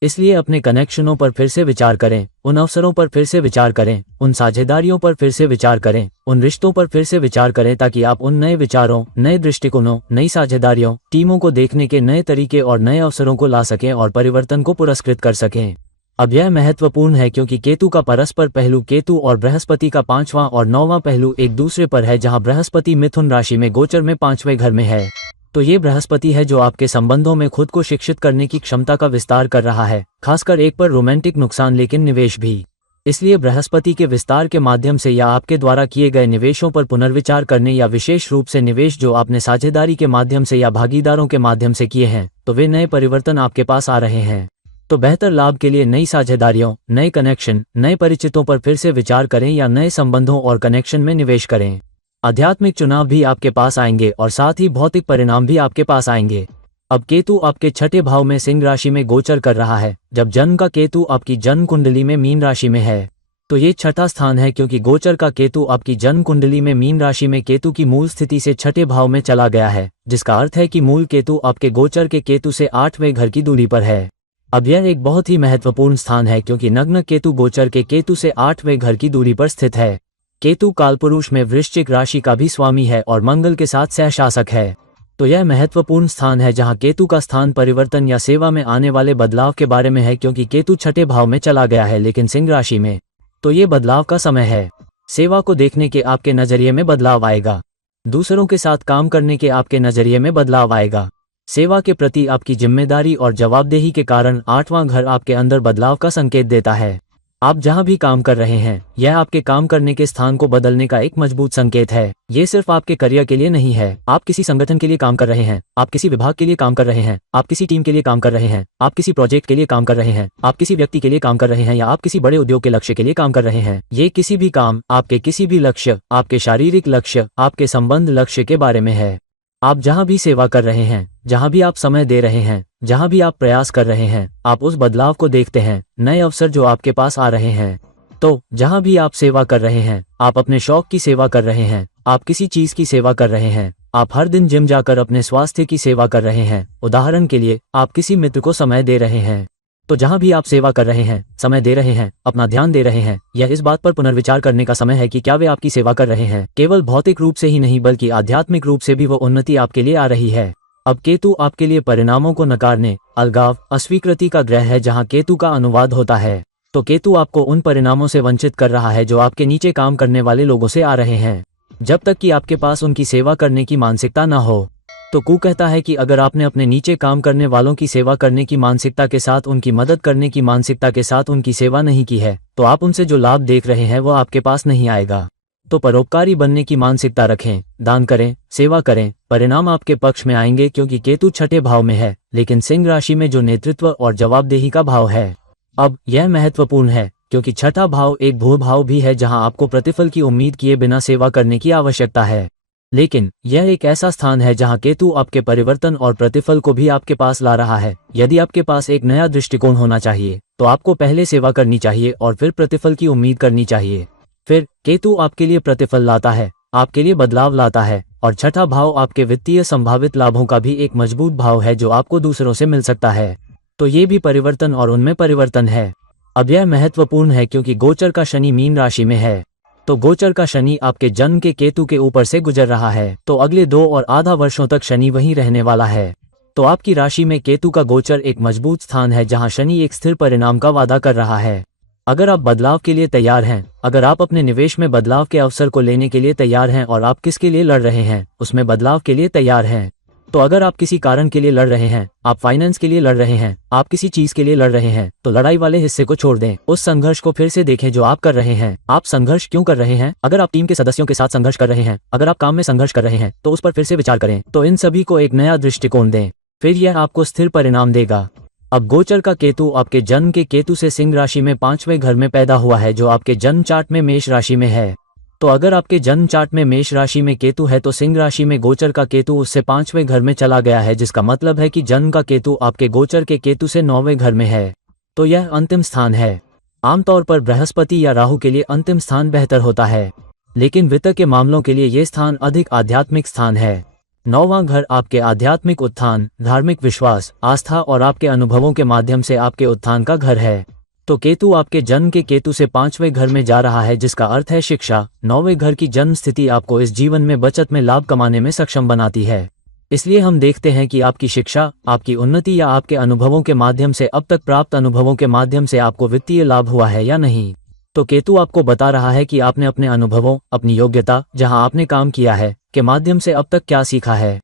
इसलिए अपने कनेक्शनों पर फिर से विचार करें, उन अवसरों पर फिर से विचार करें, उन साझेदारियों पर फिर से विचार करें, उन रिश्तों पर फिर से विचार करें ताकि आप उन नए विचारों, नए दृष्टिकोणों, नई साझेदारियों, टीमों को देखने के नए तरीके और नए अवसरों को ला सकें और परिवर्तन को पुरस्कृत कर सकें। अब यह महत्वपूर्ण है क्योंकि केतु का परस्पर पहलू केतु और बृहस्पति का 5वां और 9वां पहलू एक दूसरे पर है, जहां बृहस्पति मिथुन राशि में गोचर में 5वें घर में है। तो ये बृहस्पति है जो आपके संबंधों में खुद को शिक्षित करने की क्षमता का विस्तार कर रहा है, खासकर एक पर रोमांटिक नुकसान लेकिन निवेश भी। इसलिए बृहस्पति के विस्तार के माध्यम से या आपके द्वारा किए गए निवेशों पर पुनर्विचार करने या विशेष रूप से निवेश जो आपने साझेदारी के माध्यम से या भागीदारों के माध्यम से किए हैं, तो वे नए परिवर्तन आपके पास आ रहे हैं। तो बेहतर लाभ के लिए नई साझेदारियों, नए कनेक्शन, नए परिचितों पर फिर से विचार करें या नए संबंधों और कनेक्शन में निवेश करें। आध्यात्मिक चुनाव भी आपके पास आएंगे और साथ ही भौतिक परिणाम भी आपके पास आएंगे। अब केतु आपके 6ठे भाव में सिंह राशि में गोचर कर रहा है, जब जन्म का केतु आपकी जन्म कुंडली में मीन राशि में है। तो ये 6ठा स्थान है क्योंकि गोचर का केतु आपकी जन्म कुंडली में मीन राशि में केतु की मूल स्थिति से 6ठे भाव में चला गया है, जिसका अर्थ है कि मूल केतु आपके गोचर के केतु से 8वें घर की दूरी पर है। अब यह एक बहुत ही महत्वपूर्ण स्थान है क्योंकि नग्न केतु गोचर के केतु से 8वें घर की दूरी पर स्थित है। केतु कालपुरुष में वृश्चिक राशि का भी स्वामी है और मंगल के साथ सहशासक है। तो यह महत्वपूर्ण स्थान है जहां केतु का स्थान परिवर्तन या सेवा में आने वाले बदलाव के बारे में है, क्योंकि केतु 6ठे भाव में चला गया है लेकिन सिंह राशि में। तो ये बदलाव का समय है। सेवा को देखने के आपके नजरिए में बदलाव आएगा, दूसरों के साथ काम करने के आपके नजरिए में बदलाव आएगा। सेवा के प्रति आपकी जिम्मेदारी और जवाबदेही के कारण 8वां घर आपके अंदर बदलाव का संकेत देता है। आप जहां भी काम कर रहे हैं, यह आपके काम करने के स्थान को बदलने का एक मजबूत संकेत है। ये सिर्फ आपके करियर के लिए नहीं है। आप किसी संगठन के लिए काम कर रहे हैं, आप किसी विभाग के लिए काम कर रहे हैं, आप किसी टीम के लिए काम कर रहे हैं, आप किसी प्रोजेक्ट के लिए काम कर रहे हैं, आप किसी व्यक्ति के लिए काम कर रहे हैं या आप किसी बड़े उद्योग के लक्ष्य के लिए काम कर रहे हैं। ये किसी भी काम, आपके किसी भी लक्ष्य, आपके शारीरिक लक्ष्य, आपके संबंध लक्ष्य के बारे में है। आप जहां भी सेवा कर रहे हैं, जहां भी आप समय दे रहे हैं, जहां भी आप प्रयास कर रहे हैं, आप उस बदलाव को देखते हैं, नए अवसर जो आपके पास आ रहे हैं। तो जहां भी आप सेवा कर रहे हैं, आप अपने शौक की सेवा कर रहे हैं, आप किसी चीज की सेवा कर रहे हैं, आप हर दिन जिम जाकर अपने स्वास्थ्य की सेवा कर रहे हैं, उदाहरण के लिए आप किसी मित्र को समय दे रहे हैं। तो जहां भी आप सेवा कर रहे हैं, समय दे रहे हैं, अपना ध्यान दे रहे हैं, यह इस बात पर पुनर्विचार करने का समय है कि क्या वे आपकी सेवा कर रहे हैं। केवल भौतिक रूप से ही नहीं बल्कि आध्यात्मिक रूप से भी वो उन्नति आपके लिए आ रही है। अब केतु आपके लिए परिणामों को नकारने, अलगाव, अस्वीकृति का ग्रह है, जहां केतु का अनुवाद होता है। तो केतु आपको उन परिणामों से वंचित कर रहा है जो आपके नीचे काम करने वाले लोगों से आ रहे हैं, जब तक कि आपके पास उनकी सेवा करने की मानसिकता न हो। तो कु कहता है कि अगर आपने अपने नीचे काम करने वालों की सेवा करने की मानसिकता के साथ, उनकी मदद करने की मानसिकता के साथ उनकी सेवा नहीं की है, तो आप उनसे जो लाभ देख रहे हैं वो आपके पास नहीं आएगा। तो परोपकारी बनने की मानसिकता रखें, दान करें, सेवा करें, परिणाम आपके पक्ष में आएंगे क्योंकि केतु छठे भाव में है, लेकिन सिंह राशि में जो नेतृत्व और जवाबदेही का भाव है। अब यह महत्वपूर्ण है क्योंकि छठा भाव एक भू भाव भी है जहां आपको प्रतिफल की उम्मीद किए बिना सेवा करने की आवश्यकता है। लेकिन यह एक ऐसा स्थान है जहां केतु आपके परिवर्तन और प्रतिफल को भी आपके पास ला रहा है। यदि आपके पास एक नया दृष्टिकोण होना चाहिए तो आपको पहले सेवा करनी चाहिए और फिर प्रतिफल की उम्मीद करनी चाहिए। फिर केतु आपके लिए प्रतिफल लाता है, आपके लिए बदलाव लाता है, और छठा भाव आपके वित्तीय संभावित लाभों का भी एक मजबूत भाव है जो आपको दूसरों से मिल सकता है। तो ये भी परिवर्तन और उनमें परिवर्तन है। अब यह महत्वपूर्ण है क्योंकि गोचर का शनि मीन राशि में है। तो गोचर का शनि आपके जन्म के केतु के ऊपर से गुजर रहा है, तो अगले 2 और आधा वर्षों तक शनि वहीं रहने वाला है। तो आपकी राशि में केतु का गोचर एक मजबूत स्थान है जहां शनि एक स्थिर परिणाम का वादा कर रहा है। अगर आप बदलाव के लिए तैयार हैं, अगर आप अपने निवेश में बदलाव के अवसर को लेने के लिए तैयार हैं और आप किसके लिए लड़ रहे हैं उसमें बदलाव के लिए तैयार हैं, तो अगर आप किसी कारण के लिए लड़ रहे हैं, आप फाइनेंस के लिए लड़ रहे हैं, आप किसी चीज के लिए लड़ रहे हैं, तो लड़ाई वाले हिस्से को छोड़ दें, उस संघर्ष को फिर से देखें जो आप कर रहे हैं। आप संघर्ष क्यों कर रहे हैं? अगर आप टीम के सदस्यों के साथ संघर्ष कर रहे हैं, अगर आप काम में संघर्ष कर रहे हैं, तो उस पर फिर से विचार करें। तो इन सभी को एक नया दृष्टिकोण दें, फिर यह आपको स्थिर परिणाम देगा। अब गोचर का केतु आपके जन्म के केतु से सिंह राशि में 5वें घर में पैदा हुआ है जो आपके जन्म चार्ट में मेष राशि में है। तो अगर आपके जन्म चार्ट में मेष राशि में केतु है तो सिंह राशि में गोचर का केतु उससे 5वें घर में चला गया है, जिसका मतलब है कि जन्म का केतु आपके गोचर के केतु से 9वें घर में है। तो यह अंतिम स्थान है। आमतौर पर बृहस्पति या राहु के लिए अंतिम स्थान बेहतर होता है, लेकिन वित्त के मामलों के लिए यह स्थान अधिक आध्यात्मिक स्थान है। 9वां घर आपके आध्यात्मिक उत्थान, धार्मिक विश्वास, आस्था और आपके अनुभवों के माध्यम से आपके उत्थान का घर है। तो केतु आपके जन्म के केतु से 5वें घर में जा रहा है, जिसका अर्थ है शिक्षा। 9वें घर की जन्म स्थिति आपको इस जीवन में बचत में लाभ कमाने में सक्षम बनाती है। इसलिए हम देखते हैं कि आपकी शिक्षा, आपकी उन्नति या आपके अनुभवों के माध्यम से अब तक प्राप्त अनुभवों के माध्यम से आपको वित्तीय लाभ हुआ है या नहीं। तो केतु आपको बता रहा है कि आपने अपने अनुभवों, अपनी योग्यता, जहां आपने काम किया है, के माध्यम से अब तक क्या सीखा है।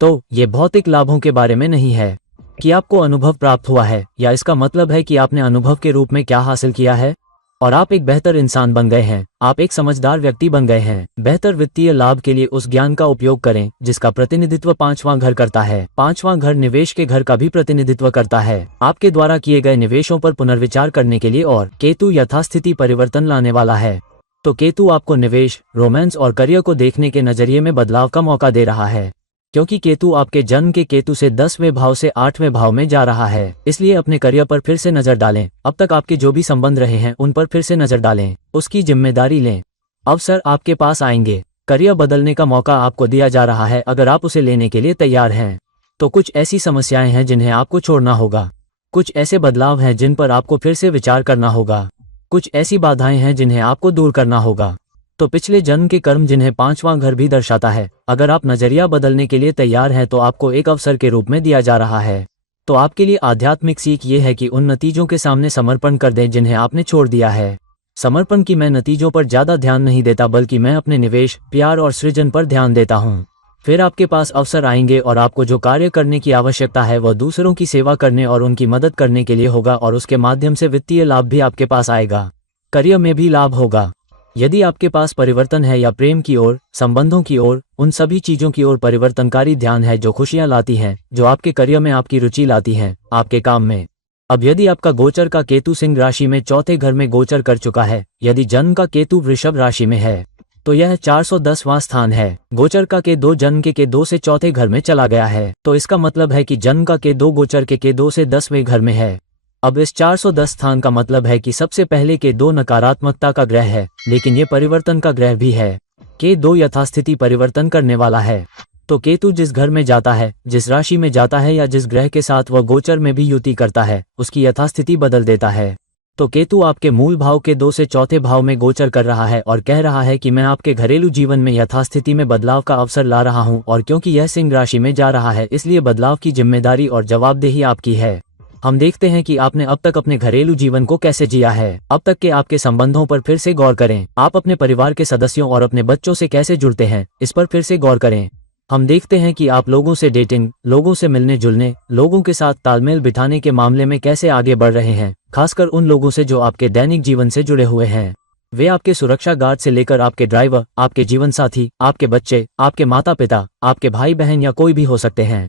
तो ये भौतिक लाभों के बारे में नहीं है कि आपको अनुभव प्राप्त हुआ है, या इसका मतलब है कि आपने अनुभव के रूप में क्या हासिल किया है और आप एक बेहतर इंसान बन गए हैं, आप एक समझदार व्यक्ति बन गए हैं। बेहतर वित्तीय लाभ के लिए उस ज्ञान का उपयोग करें जिसका प्रतिनिधित्व 5वां घर करता है। 5वां घर निवेश के घर का भी प्रतिनिधित्व करता है, आपके द्वारा किए गए निवेशों पर पुनर्विचार करने के लिए, और केतु यथास्थिति परिवर्तन लाने वाला है। तो केतु आपको निवेश, रोमांस और करियर को देखने के नजरिए में बदलाव का मौका दे रहा है, क्योंकि केतु आपके जन्म के केतु से 10वें भाव से 8वें भाव में जा रहा है। इसलिए अपने करियर पर फिर से नजर डालें, अब तक आपके जो भी संबंध रहे हैं उन पर फिर से नजर डालें, उसकी जिम्मेदारी लें। अवसर आपके पास आएंगे, करियर बदलने का मौका आपको दिया जा रहा है अगर आप उसे लेने के लिए तैयार हैं। तो कुछ ऐसी समस्याएं हैं जिन्हें आपको छोड़ना होगा, कुछ ऐसे बदलाव हैं जिन पर आपको फिर से विचार करना होगा, कुछ ऐसी बाधाएं हैं जिन्हें आपको दूर करना होगा। तो पिछले जन्म के कर्म जिन्हें 5वां घर भी दर्शाता है, अगर आप नजरिया बदलने के लिए तैयार हैं तो आपको एक अवसर के रूप में दिया जा रहा है। तो आपके लिए आध्यात्मिक सीख ये है कि उन नतीजों के सामने समर्पण कर दें जिन्हें आपने छोड़ दिया है। समर्पण की मैं नतीजों पर ज्यादा ध्यान नहीं देता, बल्कि मैं अपने निवेश, प्यार और सृजन पर ध्यान देता हूँ। फिर आपके पास अवसर आएंगे और आपको जो कार्य करने की आवश्यकता है वह दूसरों की सेवा करने और उनकी मदद करने के लिए होगा, और उसके माध्यम से वित्तीय लाभ भी आपके पास आएगा, करियर में भी लाभ होगा। यदि आपके पास परिवर्तन है या प्रेम की ओर, संबंधों की ओर, उन सभी चीजों की ओर परिवर्तनकारी ध्यान है जो खुशियां लाती हैं, जो आपके करियर में आपकी रुचि लाती हैं, आपके काम में। अब यदि आपका गोचर का केतु सिंह राशि में 4थे घर में गोचर कर चुका है, यदि जन्म का केतु वृषभ राशि में है, तो यह 410वां स्थान है। गोचर का के 2 जन्म के 2 से 4थे घर में चला गया है, तो इसका मतलब है कि जन्म का के 2 गोचर के 2 से 10वें घर में है। अब इस 410 स्थान का मतलब है कि सबसे पहले के 2 नकारात्मकता का ग्रह है, लेकिन ये परिवर्तन का ग्रह भी है। के 2 यथास्थिति परिवर्तन करने वाला है। तो केतु जिस घर में जाता है, जिस राशि में जाता है या जिस ग्रह के साथ वह गोचर में भी युति करता है, उसकी यथास्थिति बदल देता है। तो केतु आपके मूल भाव के 2 से 4थे भाव में गोचर कर रहा है और कह रहा है कि मैं आपके घरेलू जीवन में यथास्थिति में बदलाव का अवसर ला रहा हूं, और क्योंकि यह सिंह राशि में जा रहा है इसलिए बदलाव की जिम्मेदारी और जवाबदेही आपकी है। हम देखते हैं कि आपने अब तक अपने घरेलू जीवन को कैसे जिया है। अब तक के आपके संबंधों पर फिर से गौर करें। आप अपने परिवार के सदस्यों और अपने बच्चों से कैसे जुड़ते हैं, इस पर फिर से गौर करें। हम देखते हैं कि आप लोगों से डेटिंग, लोगों से मिलने जुलने, लोगों के साथ तालमेल बिठाने के मामले में कैसे आगे बढ़ रहे हैं, खासकर उन लोगों से जो आपके दैनिक जीवन से जुड़े हुए हैं। वे आपके सुरक्षा गार्ड से लेकर आपके ड्राइवर, आपके जीवन साथी, आपके बच्चे, आपके माता पिता, आपके भाई बहन या कोई भी हो सकते हैं।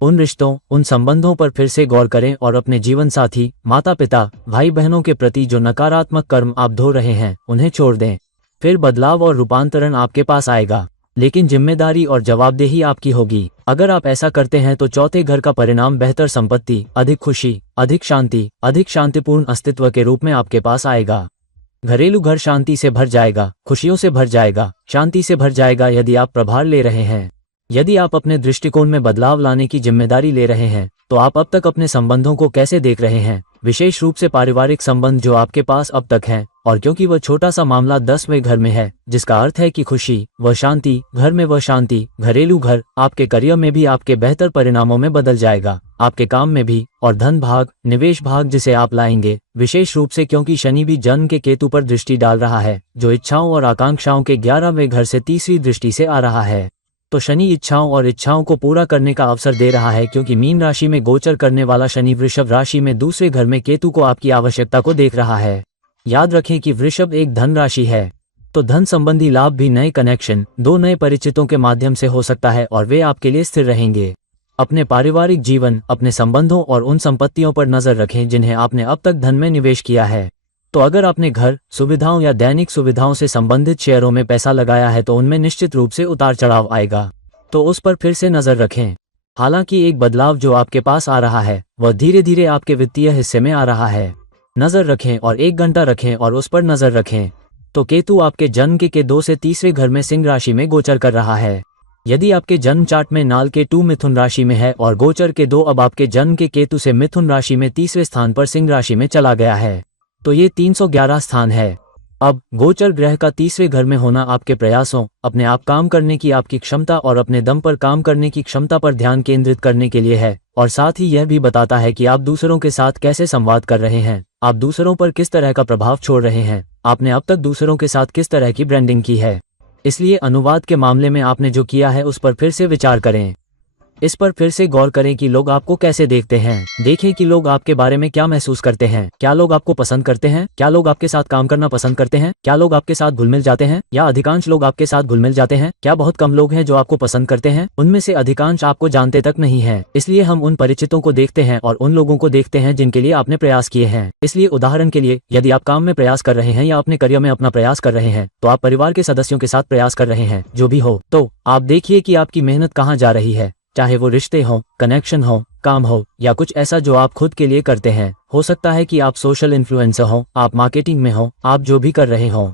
उन रिश्तों, उन संबंधों पर फिर से गौर करें और अपने जीवन साथी, माता पिता, भाई बहनों के प्रति जो नकारात्मक कर्म आप ढो रहे हैं उन्हें छोड़ दें। फिर बदलाव और रूपांतरण आपके पास आएगा, लेकिन जिम्मेदारी और जवाबदेही आपकी होगी। अगर आप ऐसा करते हैं तो चौथे घर का परिणाम बेहतर संपत्ति, अधिक खुशी, अधिक शांति, अधिक शांतिपूर्ण अस्तित्व के रूप में आपके पास आएगा। घरेलू घर शांति से भर जाएगा, खुशियों से भर जाएगा, शांति से भर जाएगा यदि आप प्रभार ले रहे हैं। यदि आप अपने दृष्टिकोण में बदलाव लाने की जिम्मेदारी ले रहे हैं तो आप अब तक अपने संबंधों को कैसे देख रहे हैं, विशेष रूप से पारिवारिक संबंध जो आपके पास अब तक हैं, और क्योंकि वह छोटा सा मामला 10वें घर में है, जिसका अर्थ है कि खुशी व शांति, घर में वह शांति, घरेलू घर आपके करियर में भी आपके बेहतर परिणामों में बदल जाएगा, आपके काम में भी, और धन भाग, निवेश भाग जिसे आप लाएंगे, विशेष रूप से क्योंकि शनि भी जन्म के केतु पर दृष्टि डाल रहा है, जो इच्छाओं और आकांक्षाओं के 11वें घर से तीसरी दृष्टि से आ रहा है। तो शनि इच्छाओं और इच्छाओं को पूरा करने का अवसर दे रहा है, क्योंकि मीन राशि में गोचर करने वाला शनि वृषभ राशि में दूसरे घर में केतु को आपकी आवश्यकता को देख रहा है। याद रखें कि वृषभ एक धन राशि है, तो धन संबंधी लाभ भी नए कनेक्शन, 2 नए परिचितों के माध्यम से हो सकता है और वे आपके लिए स्थिर रहेंगे। अपने पारिवारिक जीवन, अपने संबंधों और उन संपत्तियों पर नजर रखें जिन्हें आपने अब तक धन में निवेश किया है। तो अगर आपने घर, सुविधाओं या दैनिक सुविधाओं से संबंधित शेयरों में पैसा लगाया है तो उनमें निश्चित रूप से उतार चढ़ाव आएगा, तो उस पर फिर से नजर रखें। हालांकि एक बदलाव जो आपके पास आ रहा है वह धीरे धीरे आपके वित्तीय हिस्से में आ रहा है। नजर रखें और 1 घंटा रखें और उस पर नजर रखें। तो केतु आपके जन्म के 2 से तीसरे घर में सिंह राशि में गोचर कर रहा है। यदि आपके जन्म चार्ट में नाल के 2 मिथुन राशि में है और गोचर के 2 अब आपके जन्म के केतु से मिथुन राशि में तीसरे स्थान पर सिंह राशि में चला गया है, तो ये 311 स्थान है। अब गोचर ग्रह का तीसरे घर में होना आपके प्रयासों, अपने आप काम करने की आपकी क्षमता और अपने दम पर काम करने की क्षमता पर ध्यान केंद्रित करने के लिए है, और साथ ही यह भी बताता है कि आप दूसरों के साथ कैसे संवाद कर रहे हैं, आप दूसरों पर किस तरह का प्रभाव छोड़ रहे हैं, आपने अब तक दूसरों के साथ किस तरह की ब्रांडिंग की है। इसलिए अनुवाद के मामले में आपने जो किया है उस पर फिर से विचार करें। इस पर फिर से गौर करें कि लोग आपको कैसे देखते हैं। देखें कि लोग आपके बारे में क्या महसूस करते हैं। क्या लोग आपको पसंद करते हैं? क्या लोग आपके साथ काम करना पसंद करते हैं? क्या लोग आपके साथ घुल मिल जाते हैं या अधिकांश लोग आपके साथ घुल मिल जाते हैं? क्या बहुत कम लोग हैं जो आपको पसंद करते हैं? उनमें से अधिकांश आपको जानते तक नहीं है। इसलिए हम उन परिचितों को देखते हैं और उन लोगों को देखते हैं जिनके लिए आपने प्रयास किए हैं। इसलिए उदाहरण के लिए, यदि आप काम में प्रयास कर रहे हैं या अपने करियर में अपना प्रयास कर रहे हैं, तो आप परिवार के सदस्यों के साथ प्रयास कर रहे हैं, जो भी हो, तो आप देखिए कि आपकी मेहनत कहाँ जा रही है। चाहे वो रिश्ते हो, कनेक्शन हो, काम हो या कुछ ऐसा जो आप खुद के लिए करते हैं। हो सकता है कि आप सोशल इन्फ्लुएंसर हो, आप मार्केटिंग में हो, आप जो भी कर रहे हो।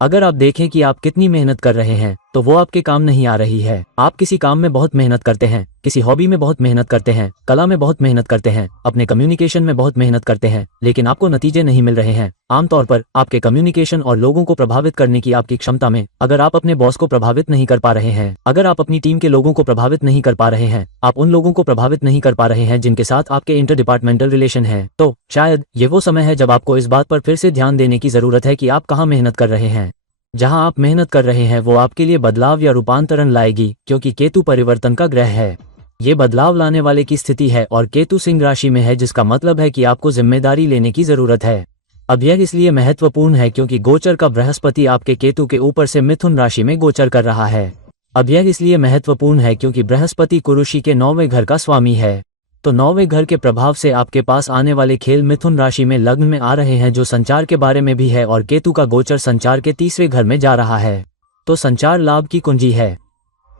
अगर आप देखें कि आप कितनी मेहनत कर रहे हैं तो वो आपके काम नहीं आ रही है। आप किसी काम में बहुत मेहनत करते हैं, किसी हॉबी में बहुत मेहनत करते हैं, कला में बहुत मेहनत करते हैं, अपने कम्युनिकेशन में बहुत मेहनत करते हैं, लेकिन आपको नतीजे नहीं मिल रहे हैं। आमतौर पर आपके कम्युनिकेशन और लोगों को प्रभावित करने की आपकी क्षमता में, अगर आप अपने बॉस को प्रभावित नहीं कर पा रहे हैं, अगर आप अपनी टीम के लोगों को प्रभावित नहीं कर पा रहे हैं, आप उन लोगों को प्रभावित नहीं कर पा रहे हैं जिनके साथ आपके इंटर डिपार्टमेंटल रिलेशन है, तो शायद ये वो समय है जब आपको इस बात पर फिर से ध्यान देने की जरूरत है कि आप कहाँ मेहनत कर रहे हैं। जहां आप मेहनत कर रहे हैं वो आपके लिए बदलाव या रूपांतरण लाएगी, क्योंकि केतु परिवर्तन का ग्रह है। ये बदलाव लाने वाले की स्थिति है और केतु सिंह राशि में है, जिसका मतलब है कि आपको जिम्मेदारी लेने की जरूरत है। अब यह इसलिए महत्वपूर्ण है क्योंकि गोचर का बृहस्पति आपके केतु के ऊपर से मिथुन राशि में गोचर कर रहा है। अब यह इसलिए महत्वपूर्ण है क्योंकि बृहस्पति कुरुषि के 9वें घर का स्वामी है। तो 9वें घर के प्रभाव से आपके पास आने वाले खेल मिथुन राशि में लग्न में आ रहे हैं, जो संचार के बारे में भी है, और केतु का गोचर संचार के तीसरे घर में जा रहा है, तो संचार लाभ की कुंजी है।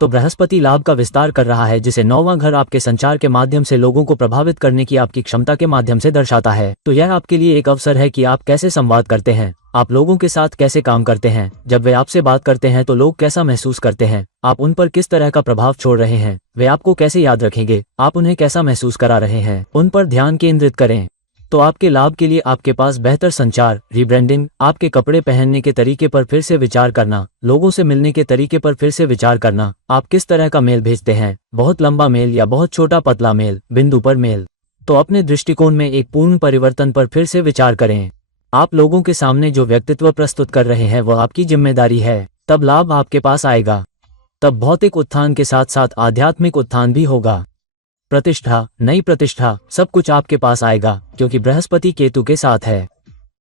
तो बृहस्पति लाभ का विस्तार कर रहा है, जिसे 9वां घर आपके संचार के माध्यम से लोगों को प्रभावित करने की आपकी क्षमता के माध्यम से दर्शाता है। तो यह आपके लिए एक अवसर है कि आप कैसे संवाद करते हैं, आप लोगों के साथ कैसे काम करते हैं, जब वे आपसे बात करते हैं तो लोग कैसा महसूस करते हैं, आप उन पर किस तरह का प्रभाव छोड़ रहे हैं, वे आपको कैसे याद रखेंगे, आप उन्हें कैसा महसूस करा रहे हैं, उन पर ध्यान केंद्रित करें। तो आपके लाभ के लिए आपके पास बेहतर संचार, रीब्रांडिंग, आपके कपड़े पहनने के तरीके पर फिर से विचार करना, लोगों से मिलने के तरीके पर फिर से विचार करना, आप किस तरह का मेल भेजते हैं, बहुत लंबा मेल या बहुत छोटा पतला मेल, बिंदु पर मेल। तो अपने दृष्टिकोण में एक पूर्ण परिवर्तन पर फिर से विचार करें। आप लोगों के सामने जो व्यक्तित्व प्रस्तुत कर रहे हैं वह आपकी जिम्मेदारी है, तब लाभ आपके पास आएगा। तब भौतिक उत्थान के साथ साथ आध्यात्मिक उत्थान भी होगा। प्रतिष्ठा, नई प्रतिष्ठा, सब कुछ आपके पास आएगा क्योंकि बृहस्पति केतु के साथ है।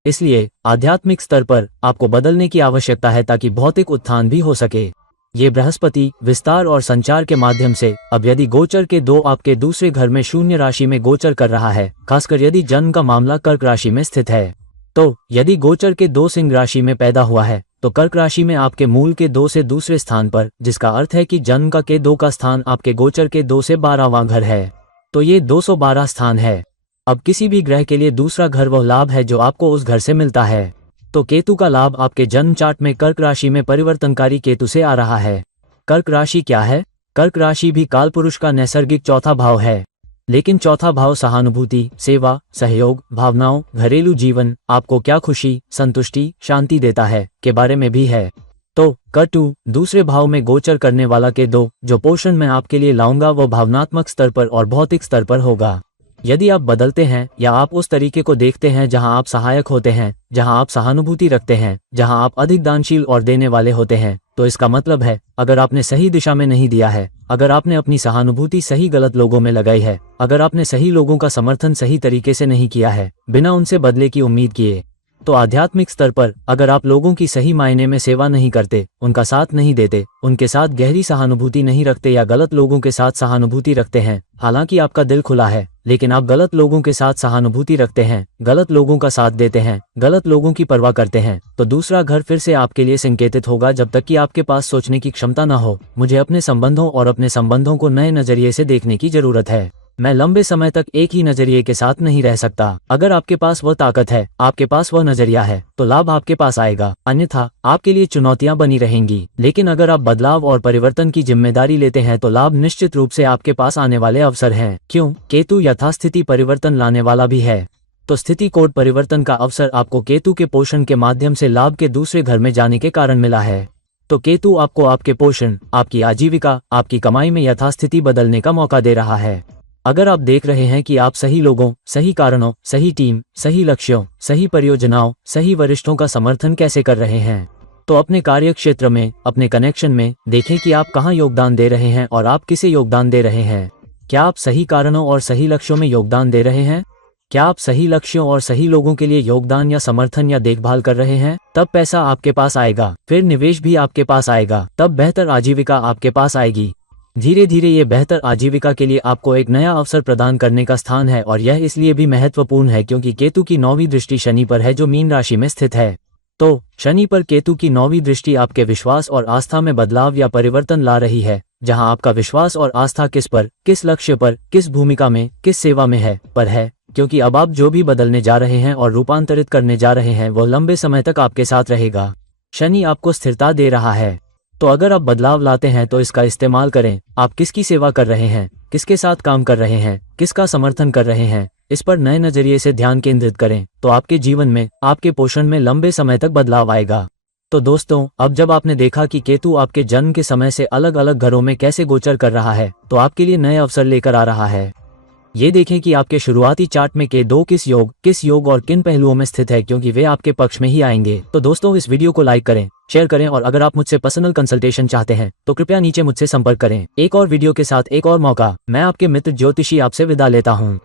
इसलिए आध्यात्मिक स्तर पर आपको बदलने की आवश्यकता है ताकि भौतिक उत्थान भी हो सके। ये बृहस्पति विस्तार और संचार के माध्यम से अब यदि गोचर के 2 आपके दूसरे घर में शून्य राशि में गोचर कर रहा है, खासकर यदि जन्म का मामला कर्क राशि में स्थित है, तो यदि गोचर के 2 सिंह राशि में पैदा हुआ है तो कर्क राशि में आपके मूल के 2 से दूसरे स्थान पर, जिसका अर्थ है कि जन्म का के 2 का स्थान आपके गोचर के 2 से 12वां घर है, तो ये 212 स्थान है। अब किसी भी ग्रह के लिए दूसरा घर वह लाभ है जो आपको उस घर से मिलता है। तो केतु का लाभ आपके जन्म चार्ट में कर्क राशि में परिवर्तनकारी केतु से आ रहा है। कर्क राशि क्या है? कर्क राशि भी कालपुरुष का नैसर्गिक चौथा भाव है, लेकिन चौथा भाव सहानुभूति, सेवा, सहयोग, भावनाओं, घरेलू जीवन, आपको क्या खुशी, संतुष्टि, शांति देता है के बारे में भी है। तो केतु दूसरे भाव में गोचर करने वाला के 2 जो पोषण मैं आपके लिए लाऊंगा वो भावनात्मक स्तर पर और भौतिक स्तर पर होगा। यदि आप बदलते हैं या आप उस तरीके को देखते हैं जहां आप सहायक होते हैं, जहां आप सहानुभूति रखते हैं, जहां आप अधिक दानशील और देने वाले होते हैं, तो इसका मतलब है अगर आपने सही दिशा में नहीं दिया है, अगर आपने अपनी सहानुभूति सही गलत लोगों में लगाई है, अगर आपने सही लोगों का समर्थन सही तरीके से नहीं किया है बिना उनसे बदले की उम्मीद किए, तो आध्यात्मिक स्तर पर अगर आप लोगों की सही मायने में सेवा नहीं करते, उनका साथ नहीं देते, उनके साथ गहरी सहानुभूति नहीं रखते या गलत लोगों के साथ सहानुभूति रखते हैं, हालांकि आपका दिल खुला है लेकिन आप गलत लोगों के साथ सहानुभूति रखते हैं, गलत लोगों का साथ देते हैं, गलत लोगों की परवाह करते हैं, तो दूसरा घर फिर से आपके लिए संकेतित होगा जब तक कि आपके पास सोचने की क्षमता न हो, मुझे अपने संबंधों और अपने संबंधों को नए नजरिए से देखने की जरूरत है। मैं लंबे समय तक एक ही नजरिए के साथ नहीं रह सकता। अगर आपके पास वह ताकत है, आपके पास वह नजरिया है, तो लाभ आपके पास आएगा, अन्यथा आपके लिए चुनौतियां बनी रहेंगी। लेकिन अगर आप बदलाव और परिवर्तन की जिम्मेदारी लेते हैं तो लाभ निश्चित रूप से आपके पास आने वाले अवसर हैं। क्यों? केतु यथास्थिति परिवर्तन लाने वाला भी है, तो स्थिति कोड परिवर्तन का अवसर आपको केतु के पोषण के माध्यम से लाभ के दूसरे घर में जाने के कारण मिला है। तो केतु आपको आपके पोषण, आपकी आजीविका, आपकी कमाई में यथास्थिति बदलने का मौका दे रहा है। अगर आप देख रहे हैं कि आप सही लोगों, सही कारणों, सही टीम, सही लक्ष्यों, सही परियोजनाओं, सही वरिष्ठों का समर्थन कैसे कर रहे हैं, तो अपने कार्य क्षेत्र में, अपने कनेक्शन में देखें कि आप कहां योगदान दे रहे हैं और आप किसे योगदान दे रहे हैं। क्या आप सही कारणों और सही लक्ष्यों में योगदान दे रहे हैं? क्या आप सही लक्ष्यों और सही लोगों के लिए योगदान या समर्थन या देखभाल कर रहे हैं? तब पैसा आपके पास आएगा, फिर निवेश भी आपके पास आएगा, तब बेहतर आजीविका आपके पास आएगी। धीरे धीरे ये बेहतर आजीविका के लिए आपको एक नया अवसर प्रदान करने का स्थान है और यह इसलिए भी महत्वपूर्ण है क्योंकि केतु की 9वीं दृष्टि शनि पर है जो मीन राशि में स्थित है। तो शनि पर केतु की 9वीं दृष्टि आपके विश्वास और आस्था में बदलाव या परिवर्तन ला रही है। जहां आपका विश्वास और आस्था किस पर, किस लक्ष्य पर, किस भूमिका में, किस सेवा में है, पर है, क्योंकि अब आप जो भी बदलने जा रहे हैं और रूपांतरित करने जा रहे हैं वो लंबे समय तक आपके साथ रहेगा। शनि आपको स्थिरता दे रहा है, तो अगर आप बदलाव लाते हैं तो इसका इस्तेमाल करें। आप किसकी सेवा कर रहे हैं, किसके साथ काम कर रहे हैं, किसका समर्थन कर रहे हैं, इस पर नए नजरिए से ध्यान केंद्रित करें, तो आपके जीवन में, आपके पोषण में लंबे समय तक बदलाव आएगा। तो दोस्तों, अब जब आपने देखा कि केतु आपके जन्म के समय से अलग अलग घरों में कैसे गोचर कर रहा है, तो आपके लिए नए अवसर लेकर आ रहा है। ये देखें कि आपके शुरुआती चार्ट में के 2 किस योग और किन पहलुओं में स्थित है, क्योंकि वे आपके पक्ष में ही आएंगे। तो दोस्तों, इस वीडियो को लाइक करें, शेयर करें और अगर आप मुझसे पर्सनल कंसल्टेशन चाहते हैं तो कृपया नीचे मुझसे संपर्क करें। एक और वीडियो के साथ एक और मौका। मैं आपके मित्र ज्योतिषी आपसे विदा लेता हूँ।